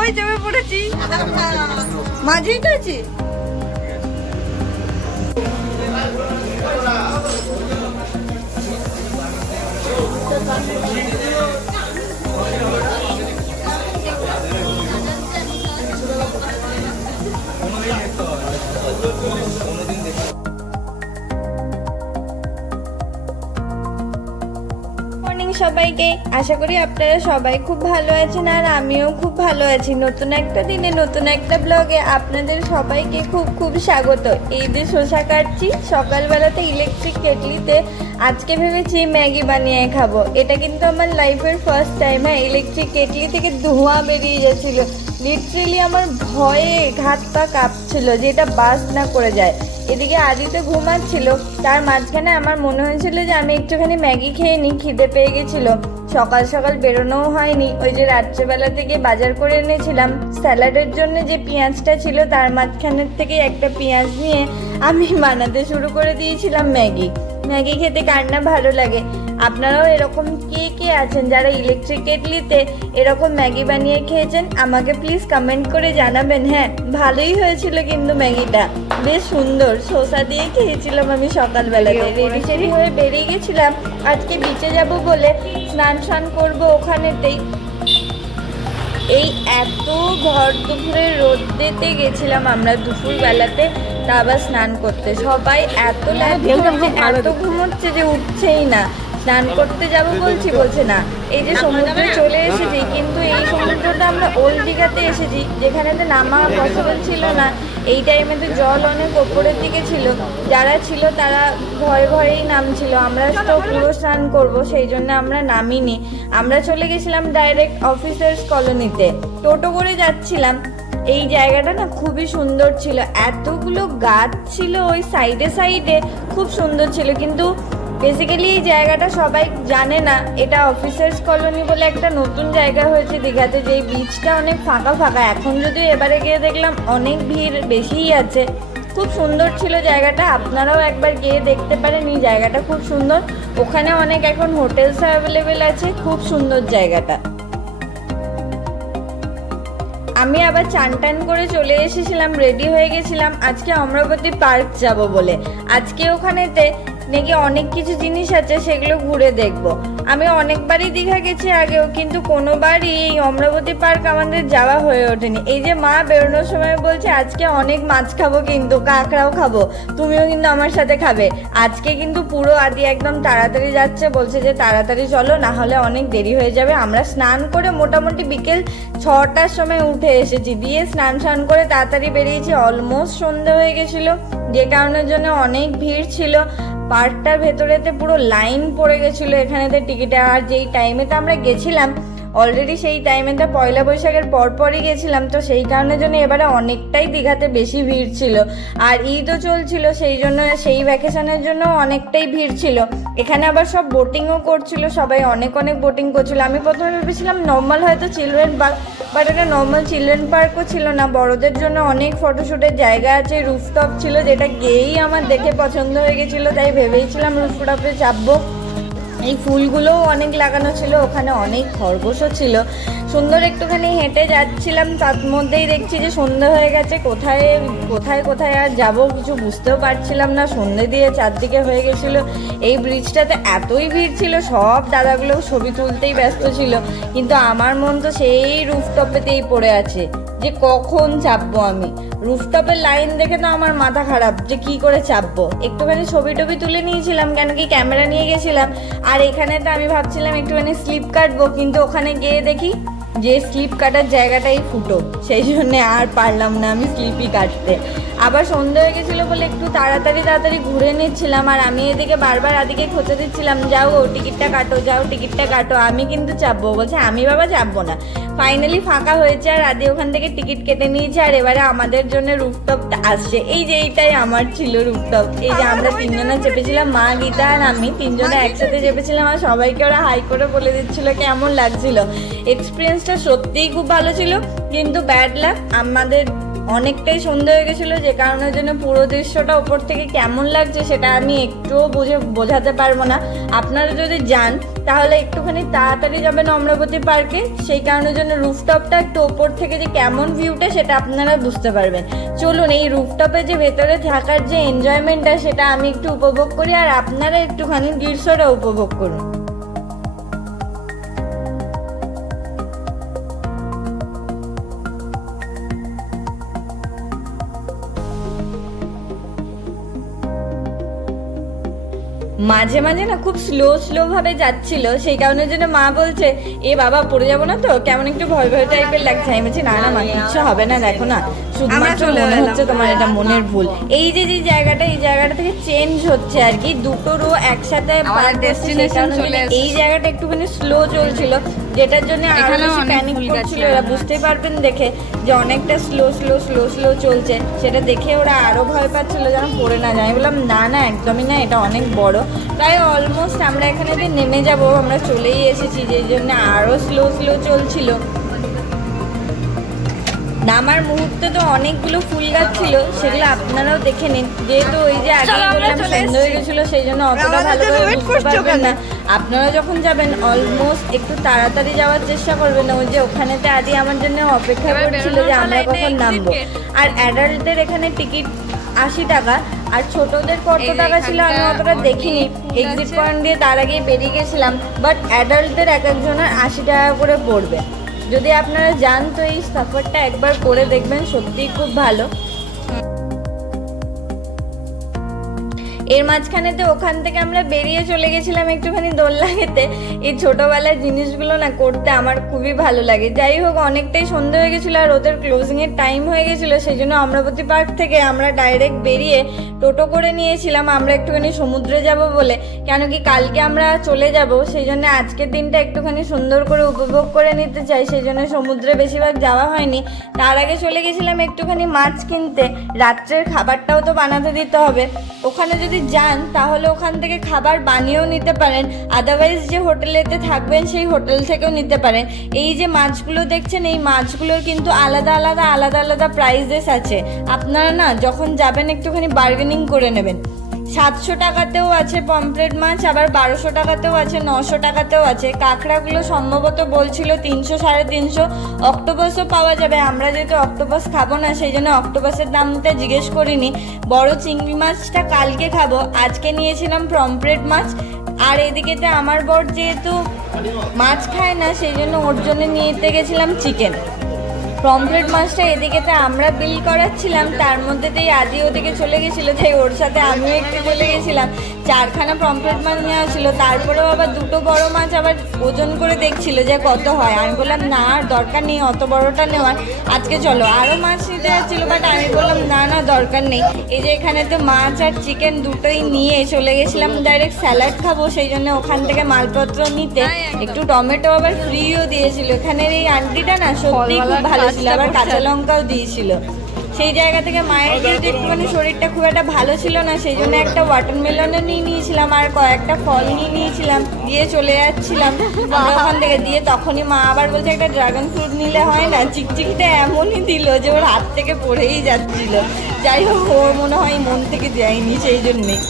সবাই চেপে পড়েছি, মাঝেই তো আছি। সবাইকে আশা করি আপনারা সবাই খুব ভালো আছেন, আর আমিও খুব ভালো আছি। নতুন একটা দিনে নতুন একটা ব্লগে আপনাদের সবাইকে খুব খুব স্বাগত। এই যে শসা কাটছি সকালবেলাতে ইলেকট্রিক কেটলিতে। আজকে ভেবেছি ম্যাগি বানিয়ে খাবো। এটা কিন্তু আমার লাইফের ফার্স্ট টাইম। হ্যাঁ, ইলেকট্রিক কেটলি থেকে ধোঁয়া বেরিয়ে যাচ্ছিল, লিটারেলি আমার ভয়ে হাত পা কাঁপছিল যে এটা বাস্ট না করে যায়। এদিকে আদিতে ঘুমাচ্ছিল, তার মাঝখানে আমার মনে হয়েছিল যে আমি একটুখানি ম্যাগি খেয়ে নিই, খিদে পেয়ে গেছিল। সকাল সকাল বেরোনোও হয়নি, ওই যে রাত্রেবেলা থেকে বাজার করে এনেছিলাম স্যালাডের জন্য। যে পেঁয়াজটা ছিল তার মাঝখানের থেকে একটা পেঁয়াজ নিয়ে আমি বানাতে শুরু করে দিয়েছিলাম ম্যাগি। ম্যাগি খেতে কার না ভালো লাগে। আপনারাও এরকম কে কে আছেন যারা ইলেকট্রিক কেটলিতে এরকম ম্যাগি বানিয়ে খেয়েছেন? আমাকে প্লিজ কমেন্ট করে জানাবেন। হ্যাঁ, ভালোই হয়েছিল কিন্তু ম্যাগিটা বেশ সুন্দর। শসা দিয়ে খেয়েছিলাম আমি সকালবেলাতে। রেডি সেডি হয়ে বেরিয়ে গেছিলাম আজকে বিচে যাব বলে, স্নান করবো ওখানেতেই। এই এত ভর দুপুরে রোদেতে গেছিলাম আমরা দুপুরবেলাতে, তা আবার স্নান করতে। সবাই এত এত ঘুমোচ্ছে যে উঠছেই না। স্নান করতে যাব বলছি, বলছে না। এই যে সমুদ্রে চলে এসেছি, কিন্তু এই সমুদ্রটা আমরা ওল্ড দীঘাতে এসেছি, যেখানেতে নামা পসিবল ছিল না। এই টাইমে তো জল অনেক ওপরের দিকে ছিল, যারা ছিল তারা ভয়ে ভয়েই নামছিল। আমরা তো পুরো স্নান করব, সেই জন্য আমরা নামিনি। আমরা চলে গেছিলাম ডাইরেক্ট অফিসার্স কলোনিতে, টোটো করে যাচ্ছিলাম। এই জায়গাটা না খুবই সুন্দর ছিল, এতগুলো গাছ ছিল ওই সাইডে সাইডে, খুব সুন্দর ছিল। কিন্তু বেসিক্যালি এই জায়গাটা সবাই জানে না, এটা অফিসার্স কলোনি বলে একটা নতুন জায়গা হয়েছে দীঘাতে, যেই বিচটা অনেক ফাঁকা ফাঁকা। এখন যদিও এবারে গিয়ে দেখলাম অনেক ভিড় বেশিই আছে। খুব সুন্দর ছিল জায়গাটা, আপনারাও একবার গিয়ে দেখতে পারেন। এই জায়গাটা খুব সুন্দর। ওখানে অনেক এখন হোটেলস অ্যাভেলেবেল আছে, খুব সুন্দর জায়গাটা। আমি আবার চান টান করে চলে এসেছিলাম, রেডি হয়ে গেছিলাম আজকে অমরাবতী পার্ক যাব বলে। আজকে ওখানেতে নাকি অনেক কিছু জিনিস আছে, সেগুলো ঘুরে দেখব। আমি অনেকবারই দীঘা গেছি আগেও, কিন্তু কোনোবারই এই অমরাবতী পার্ক আমাদের যাওয়া হয়ে ওঠেনি। এই যে মা বেরোনোর সময় বলছে আজকে অনেক মাছ খাবো, কিন্তু কাঁকড়াও খাবো, তুমিও কিন্তু আমার সাথে খাবে। আজকে কিন্তু পুরো আদি একদম তাড়াতাড়ি যাচ্ছে, বলছে যে তাড়াতাড়ি চলো, না হলে অনেক দেরি হয়ে যাবে। আমরা স্নান করে মোটামুটি বিকেল 6টার সময় উঠে এসেছি, দিয়ে স্নান করে তাড়াতাড়ি বেরিয়েছি। অলমোস্ট সন্ধ্যা হয়ে গেছিলো, যে কারণের জন্য অনেক ভিড় ছিল। পার্কটার ভেতরেতে পুরো লাইন পড়ে গেছিলো এখানেতে টিকিটে। আর যেই টাইমেতে আমরা গেছিলাম অলরেডি সেই টাইমেতে পয়লা বৈশাখের পরপরই গেছিলাম, তো সেই কারণের জন্য এবারে অনেকটাই দীঘাতে বেশি ভিড় ছিল। আর ঈদও চলছিল, সেই জন্য সেই ভ্যাকেশনের জন্য অনেকটাই ভিড় ছিল। এখানে আবার সব বোটিংও করছিল, সবাই অনেক অনেক বোটিং করছিল। আমি প্রথমে ভেবেছিলাম নর্মাল হয়তো চিলড্রেন পার্ক, বাট এটা নর্মাল চিলড্রেন পার্কও ছিল না, বড়দের জন্য অনেক ফটোশ্যুটের জায়গা আছে। রুফটপ ছিল, যেটা গিয়েই আমার দেখে পছন্দ হয়ে গেছিলো, তাই ভেবেইছিলাম রুফটপে চাপবো। এই ফুলগুলোও অনেক লাগানো ছিল, ওখানে অনেক খরগোশও ছিল। সুন্দর একটুখানি হেঁটে যাচ্ছিলাম, তার মধ্যেই দেখছি যে সন্ধে হয়ে গেছে। কোথায় কোথায় কোথায় আর যাবো কিছু বুঝতেও পারছিলাম না, সন্ধে দিয়ে চারদিকে হয়ে গেছিলো। এই ব্রিজটাতে এতই ভিড় ছিল, সব দাদাগুলো ছবি তুলতেই ব্যস্ত ছিল, কিন্তু আমার মন তো সেই রুফটপেতেই পড়ে আছে যে কখন চাপবো আমি। রুফটপের লাইন দেখে তো আমার মাথা খারাপ যে কি করে চাপবো। একটুখানি ছবি টবি তুলে নিয়েছিলাম, কেন কি ক্যামেরা নিয়ে গেছিলাম। আর এখানে তো আমি ভাবছিলাম একটুখানি স্লিপ কাটবো, কিন্তু ওখানে গিয়ে দেখি যে স্লিপ কাটার জায়গাটাই ফুটো, সেই জন্যে আর পারলাম না আমি স্লিপই কাটতে। আবার সন্ধ্যা হয়ে গেছিলো বলে একটু তাড়াতাড়ি ঘুরে নিচ্ছিলাম। আর আমি এদিকে বারবার আদিকে খোঁচা দিচ্ছিলাম, যাও ও টিকিটটা কাটো, যাও টিকিটটা কাটো, আমি কিন্তু চাপবো। বলছে আমি বাবা চাপবো না। ফাইনালি ফাঁকা হয়েছে, আর আদি ওখান থেকে টিকিট কেটে নিয়েছে। আর এবারে আমাদের জন্য রুফটপটা আসছে। এই যে এইটাই আমার ছিল রুফটপ। এই যে আমরা তিনজনে চেপেছিলাম, মা, গীতা আর আমি, তিনজনে একসাথে চেপেছিলাম। আর সবাইকে ওরা হাই করে বলে দিচ্ছিল কেমন লাগছিল। এক্সপিরিয়েন্সটা সত্যিই খুব ভালো ছিল, কিন্তু ব্যাড লাক আমাদের অনেকটাই সন্ধ্যা হয়ে গেছিলো, যে কারণের জন্য পুরো দৃশ্যটা ওপর থেকে কেমন লাগছে সেটা আমি একটুও বোঝাতে পারবো না। আপনারা যদি যান তাহলে একটুখানি তাড়াতাড়ি যাবেন অমরাবতী পার্কে, সেই কারণের জন্য রুফটপটা একটু ওপর থেকে যে কেমন ভিউটা সেটা আপনারা বুঝতে পারবেন। চলুন এই রুফটপে যে ভেতরে থাকার যে এনজয়মেন্টটা সেটা আমি একটু উপভোগ করি, আর আপনারা একটুখানি দৃশ্যটা উপভোগ করুন। মাঝে মাঝে না খুব স্লো ভাবে যাচ্ছিল, সেই কারণের জন্য মা বলছে এ বাবা পড়ে যাবো না তো, কেমন একটু ভয় ভয় টাইপের লাগছে। আমি বলছি না না মা কিচ্ছু হবে না, দেখো না শুধুমাত্র মনে হচ্ছে তোমার এটা মনের ভুল। এই যে জায়গাটা, এই জায়গাটা থেকে চেঞ্জ হচ্ছে আর কি, দুটো রো একসাথে এই জায়গাটা একটুখানি স্লো চলছিল, যেটার জন্য আরো বেশি প্যানিক করছিল। ওরা বুঝতেই পারবেন দেখে যে অনেকটা স্লো চলছে, সেটা দেখে ওরা আরো ভয় পাচ্ছিল যেন পড়ে না যায়। আমি বললাম না না একদমই না, এটা অনেক বড়, প্রায় অলমোস্ট আমরা এখানে যে নেমে যাব, আমরা চলেই এসেছি, যেই জন্য আরো স্লো চলছিল। নামার মুহূর্তে তো অনেকগুলো ফুল গাছ ছিল, সেগুলো আপনারাও দেখে নিন। যেহেতু ওই যে আগে বললাম সন্ধ্যা হয়ে গেছিলো, সেই জন্য অতটা ভালোভাবে বুঝতে পারবেন না। আপনারা যখন যাবেন অলমোস্ট একটু তাড়াতাড়ি যাওয়ার চেষ্টা করবেন। ওই যে ওখানেতে আদি আমার জন্য অপেক্ষা করছিল যে আমরা কখন নামবো। আর অ্যাডাল্টদের এখানে টিকিট 80 টাকা, আর ছোটদের কত টাকা ছিল আমি অতটা দেখিনি, এক্সিট পয়েন্ট দিয়ে তার আগেই বেরিয়ে গেছিলাম। বাট অ্যাডাল্টদের এক একজনের 80 টাকা করে পড়বে। যদি আপনারা যান তো এই সফরটা একবার করে দেখবেন, সত্যিই খুব ভালো। এর মাঝখানেতে ওখান থেকে আমরা বেরিয়ে চলে গেছিলাম একটুখানি দোলনা খেতে। এই ছোটোবেলার জিনিসগুলো না করতে আমার খুবই ভালো লাগে। যাই হোক অনেকটাই সন্ধ্যা হয়ে গেছিলো আর ওদের ক্লোজিংয়ের টাইম হয়ে গেছিলো, সেই জন্য অমরাবতী পার্ক থেকে আমরা ডাইরেক্ট বেরিয়ে টোটো করে নিয়েছিলাম আমরা একটুখানি সমুদ্রে যাব বলে। কেন কি কালকে আমরা চলে যাব, সেই জন্য আজকের দিনটা একটুখানি সুন্দর করে উপভোগ করে নিতে চাই, সেই জন্য সমুদ্রে বেশিরভাগ যাওয়া হয়নি। তার আগে চলে গেছিলাম একটুখানি মাছ কিনতে, রাত্রের খাবারটাও তো বানাতে দিতে হবে। ওখানে যদি যান তাহলে ওখান থেকে খাবার বানিয়েও নিতে পারেন, আদারওয়াইজ যে হোটেলেতে থাকবেন সেই হোটেল থেকেও নিতে পারেন। এই যে মাছগুলো দেখছেন, এই মাছগুলোর কিন্তু আলাদা আলাদা প্রাইসেস আছে। আপনারা না যখন যাবেন একটুখানি বার্গেনিং করে নেবেন। 700 টাকাতেও আছে পমফ্রেট মাছ, আবার 1200 টাকাতেও আছে, 900 টাকাতেও আছে। কাঁকড়াগুলো সম্ভবত বলছিল 300 350। অক্টোপাসও পাওয়া যাবে, আমরা যেহেতু অক্টোপাস খাবো না সেই জন্য অক্টোপাসের দামটা জিজ্ঞেস করিনি। বড় চিংড়ি মাছটা কালকে খাবো, আজকে নিয়েছিলাম পমফ্রেট মাছ। আর এদিকেতে আমার বর যেহেতু মাছ খায় না সেই জন্য ওর জন্য নিতে গেছিলাম চিকেন। পমফ্রেট মাছটা এদিকেতে আমরা বিল করাচ্ছিলাম, তার মধ্যেতেই আদি ওদিকে চলে গেছিলো, তাই ওর সাথে আমিও একটু চলে গেছিলাম। 4খানা পমফ্রেট মাছ নেওয়া ছিল, তারপরেও আবার দুটো বড় মাছ আবার ওজন করে দেখছিল যে কত হয়। আমি বললাম না আর দরকার নেই অত বড়টা নেওয়ার, আজকে চলো। আরও মাছ নিতে যাচ্ছিলো, বাট আমি বললাম না না দরকার নেই। এই যে এখানে তো মাছ আর চিকেন দুটোই নিয়ে চলে গেছিলাম ডাইরেক্ট স্যালাড খাবো, সেই জন্য ওখান থেকে মালপত্র নিতে একটু টমেটো আবার ফ্রিও দিয়েছিল। এখানের এই আন্টিটা না সত্যি খুব ভালো ছিল, আবার কাঁচা লঙ্কাও দিয়েছিল। সেই জায়গা থেকে মায়ের যেহেতু একটুখানি শরীরটা খুব একটা ভালো ছিল না, সেই জন্য একটা ওয়াটারমেলনও নিয়ে নিয়েছিলাম আর কয়েকটা ফল নিয়ে নিয়েছিলাম, দিয়ে চলে যাচ্ছিলাম আমরা ওখান থেকে। দিয়ে তখনই মা আবার বলছে একটা ড্রাগন ফ্রুট নিলে হয় না, চিকচিকিটা এমনই দিল যে ওর হাত থেকে পড়েই যাচ্ছিল। যাই হোক ওর মনে হয় মন থেকে দেয়নি, সেই জন্যেই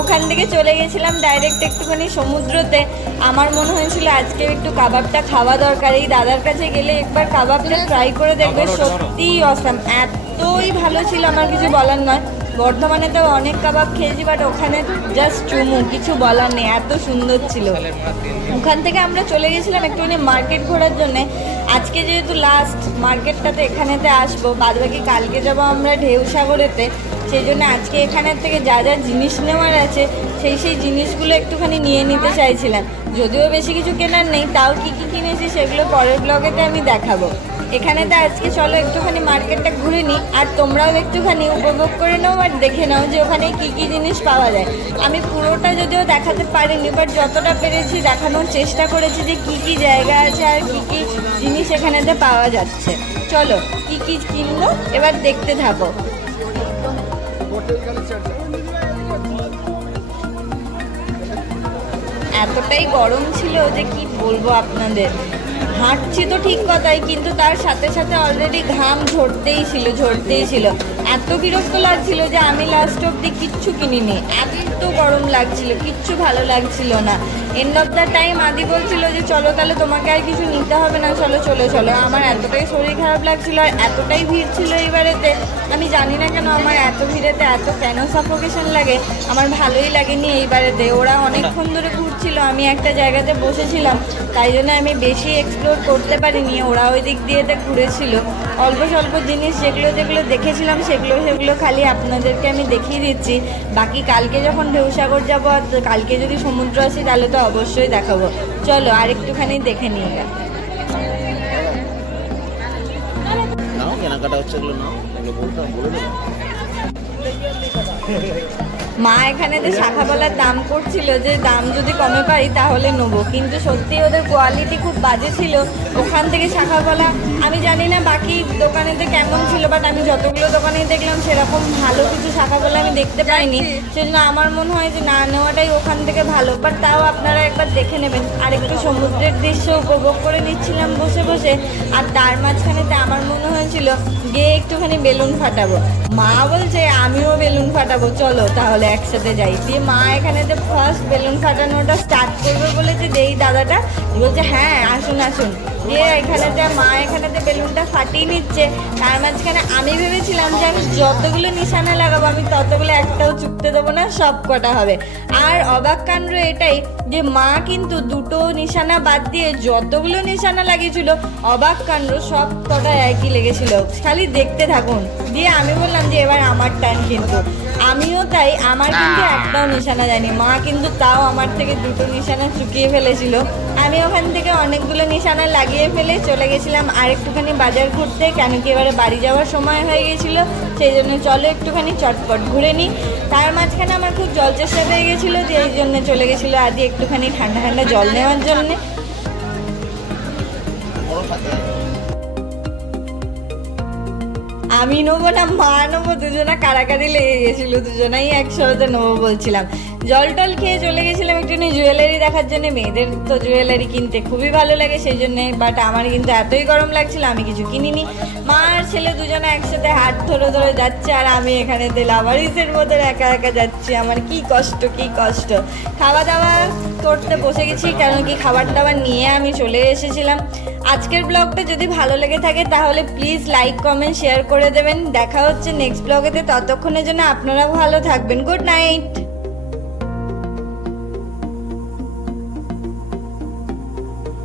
ওখান থেকে চলে গেছিলাম ডাইরেক্ট একটুখানি সমুদ্রতে। আমার মনে হয়েছিল আজকে একটু কাবাবটা খাওয়া দরকার, এই দাদার কাছে গেলে একবার কাবাবটা ট্রাই করে দেখবে, সত্যিই অসাম, এতই ভালো ছিল আমার কিছু বলার নয়। বর্ধমানে তো অনেক কাবাব খেয়েছি, বাট ওখানে জাস্ট চুমু, কিছু বলার নেই, এত সুন্দর ছিল। ওখান থেকে আমরা চলে গেছিলাম একটুখানি মার্কেট ঘোরার জন্যে। আজকে যেহেতু লাস্ট মার্কেটটাতে এখানেতে আসবো, বাদবাকি কালকে যাবো আমরা ঢেউসাগরেতে, সেই জন্য আজকে এখানের থেকে যা যা জিনিস নেওয়ার আছে সেই জিনিসগুলো একটুখানি নিয়ে নিতে চাইছিলাম। যদিও বেশি কিছু কেনার নেই, তাও কী কী কিনেছি সেগুলো পরের ব্লগেতে আমি দেখাবো। এখানেতে আজকে চলো একটুখানি মার্কেটটা ঘুরে নিই, আর তোমরাও একটুখানি উপভোগ করে নাও আর দেখে নাও যে ওখানে কী কী জিনিস পাওয়া যায়। আমি পুরোটা যদিও দেখাতে পারিনি, বাট যতটা পেরেছি দেখানোর চেষ্টা করেছি যে কী কী জায়গা আছে আর কী কী জিনিস এখানেতে পাওয়া যাচ্ছে। চলো কী কী কিনবো এবার দেখতে থাকো। এতটাই গরম ছিল যে কি বলবো আপনাদের, হাঁটছি তো ঠিক কথাই, কিন্তু তার সাথে সাথে অলরেডি ঘাম ঝরতেই ছিল। এত বিরক্ত লাগছিল যে আমি লাস্ট অব্দি কিচ্ছু কিনিনি, এত গরম লাগছিল, কিচ্ছু ভালো লাগছিল না। এন্ড অফ দ্য টাইম আদি বলছিল যে চলো তাহলে তোমাকে আর কিছু নিতে হবে না, চলো চলে চলো। আমার এতটাই শরীর খারাপ লাগছিল আর এতটাই ভিড় ছিল এইবারেতে, আমি জানি না কেন আমার এত ভিড়েতে এত কেন সাফোকেশন লাগে, আমার ভালোই লাগেনি এইবারেতে। ওরা অনেকক্ষণ ধরে ঘুরছিল, আমি একটা জায়গাতে বসেছিলাম, তাই জন্য আমি বেশি এক্সপ্লোর করতে পারিনি। ওরা ওই দিক দিয়েতে ঘুরেছিল। অল্প স্বল্প জিনিস যেগুলো যেগুলো দেখেছিলাম সেগুলো খালি আপনাদেরকে আমি দেখিয়ে দিচ্ছি। বাকি কালকে যখন ঢেউসাগর যাবো আর কালকে যদি সমুদ্র আসি তাহলে তো অবশ্যই দেখাবো। চলো আর একটুখানি দেখে নিয়ে গেল। নাও কেনাকাটা হচ্ছে, এগুলো নাও, এগুলো বলে দেবো। মা এখানে যে শাখাপালার দাম করছিল, যে দাম যদি কমে পাই তাহলে নেবো, কিন্তু সত্যি ওদের কোয়ালিটি খুব বাজে ছিল। ওখান থেকে শাখাপালা আমি জানি না বাকি দোকানেতে কেমন ছিল, বাট আমি যতগুলো দোকানেই দেখলাম সেরকম ভালো কিছু শাখাপালা আমি দেখতে পাইনি। সেজন্য আমার মনে হয় যে না নেওয়াটাই ওখান থেকে ভালো। বাট তাও আপনারা একবার দেখে নেবেন। আর একটু সমুদ্রের দৃশ্য উপভোগ করে নিচ্ছিলাম বসে বসে, আর তার মাঝখানেতে আমার মনে হয়েছিল গিয়ে একটুখানি বেলুন ফাটাবো। মা বলছে আমিও বেলুন ফাটাবো, চলো তাহলে একসাথে যাই। দিয়ে মা এখানেতে ফার্স্ট বেলুন ফাটানোটা স্টার্ট করবে বলেছে, যেই দাদাটা বলছে হ্যাঁ আসুন আসুন। দিয়ে এখানেতে মা এখানেতে বেলুনটা ফাটিয়ে নিচ্ছে। তার মাঝখানে আমি ভেবেছিলাম যে আমি যতগুলো নিশানা লাগাবো আমি ততগুলো একটাও চুকতে দেবো না, সব কটা হবে। আর অবাক কাণ্ড এটাই যে মা কিন্তু দুটো নিশানা বাদ দিয়ে যতগুলো নিশানা লাগিয়েছিল, অবাক কাণ্ড সব কটা একই লেগেছিল। খালি দেখতে থাকুন। দিয়ে আমি বললাম যে এবার আমার টার্ন, কিন্তু আমিও তাই, আমার কিন্তু একটাও নিশানা যায়নি। মা কিন্তু তাও আমার থেকে দুটো নিশানা চুকিয়ে ফেলেছিল। আমি ওখান থেকে অনেকগুলো নিশানা লাগিয়ে ফেলে চলে গেছিলাম আর একটুখানি বাজার ঘুরতে, কেন কি এবারে বাড়ি যাওয়ার সময় হয়ে গেছিলো। সেই জন্য চলো একটুখানি চটপট ঘুরে নিই। তার মাঝখানে আমার খুব জল চেষ্টা পেয়ে গেছিলো, যে এই জন্য চলে গেছিলো আদি একটুখানি ঠান্ডা ঠান্ডা জল নেওয়ার জন্যে। আমি নেবো না মা নেবো, দুজনা কারাকারি লেগে গেছিলো, দুজনাই একসাথে নেবো বলছিলাম। জল টল খেয়ে চলে গেছিলাম একটুখানি জুয়েলারি দেখার জন্য। মেয়েদের তো জুয়েলারি কিনতে খুবই ভালো লাগে সেই জন্যে, বাট আমার কিন্তু এতই গরম লাগছিল আমি কিছু কিনিনি। মা আর ছেলে দুজনে একসাথে হাত ধরে ধরে যাচ্ছে, আর আমি এখানে লাভারিসের মতো একা একা যাচ্ছি। আমার কি কষ্ট। খাওয়া দাওয়া করতে বসে গেছি, কারণ কি খাবার দাবার নিয়ে আমি চলে এসেছিলাম। আজকের ব্লগটা যদি ভালো লেগে থাকে তাহলে প্লিজ লাইক কমেন্ট শেয়ার করে দেবেন। দেখা হচ্ছে নেক্সট ব্লগেতে, ততক্ষণের জন্য আপনারা ভালো থাকবেন। Good night.